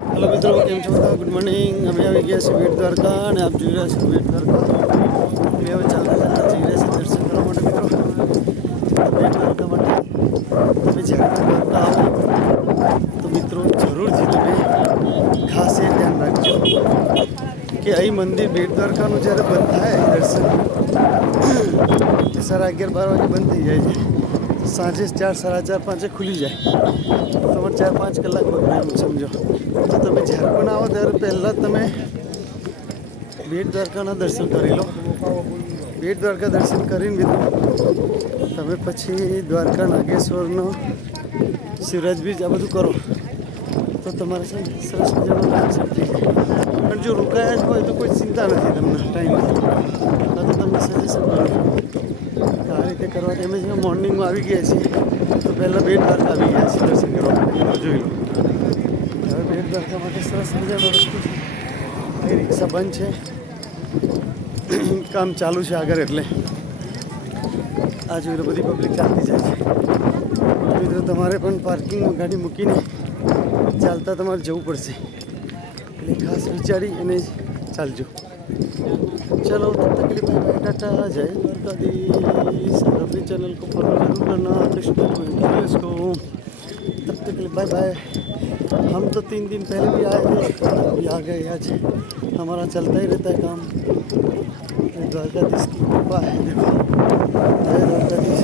Hello मित्रों, केम छो બધા? Good morning. અમે આવી ગયા છીએ બેટ દ્વારકા અને આપ જોઈ રહ્યા છો બેટ દ્વારકા। અમે હવે ચાલતા ચાલતા જઈ રહ્યા છીએ દર્શન કરવા માટે મિત્રો। બેટ દ્વારકા માટે તમે જ્યારે દ્વારકા આવો તો મિત્રો જરૂરથી તમે ખાસ એ ધ્યાન રાખજો કે અહીં મંદિર બેટ દ્વારકાનું જ્યારે બંધ થાય દર્શન એ 11:30-12 વાગે બંધ થઈ જાય છે। સાંજે 4, 4:30, 5 ખુલી જાય। તમારે 4-5 કલાક બગડે એમ સમજો। તો તમે જ્યારે પણ આવો ત્યારે પહેલાં તમે બેટ દ્વારકાના દર્શન કરી લો। બેટ દ્વારકા દર્શન કરીને મિત્રો તમે પછી દ્વારકા નાગેશ્વરનો શિવરાજ બીચ આ બધું કરો તો તમારે છે ને સરસ મજાનો દર્શન થઈ જાય। પણ જો રોકાયા જ હોય તો કોઈ ચિંતા નથી તમને ટાઈમની। આ તો તમને સજેશન કરું આ રીતે કરવા એમ જ મોર્નિંગમાં આવી ગયા છીએ તો પહેલાં બેટ દ્વારકા આવી ગયા છીએ દર્શન કરવા જોઈ લો। હવે બેટ દ્વારકા માટે સરસ મજાનો રસ્તો છે। અહીં રિક્ષા બંધ છે, કામ ચાલુ છે આગળ એટલે આ જોઈ લો બધી પબ્લિક ચાલતી જાય છે। મિત્રો તમારે પણ પાર્કિંગમાં ગાડી મૂકીને ચાલતા તમારે જવું પડશે એટલે ખાસ વિચારી અને ચાલજો। चलो तब तक के लिए बाय बाय, टाटा, जय द्वारकाधीश। और अपनी चैनल को फॉलो जरूर करना, कृष्ण को। तब तक के लिए बाय बाय। हम तो 3 दिन पहले भी आए थे, अभी आ गए। आज हमारा चलता ही रहता है काम। द्वारकाधीश की कृपा है, देखो जय द्वारकाधीश।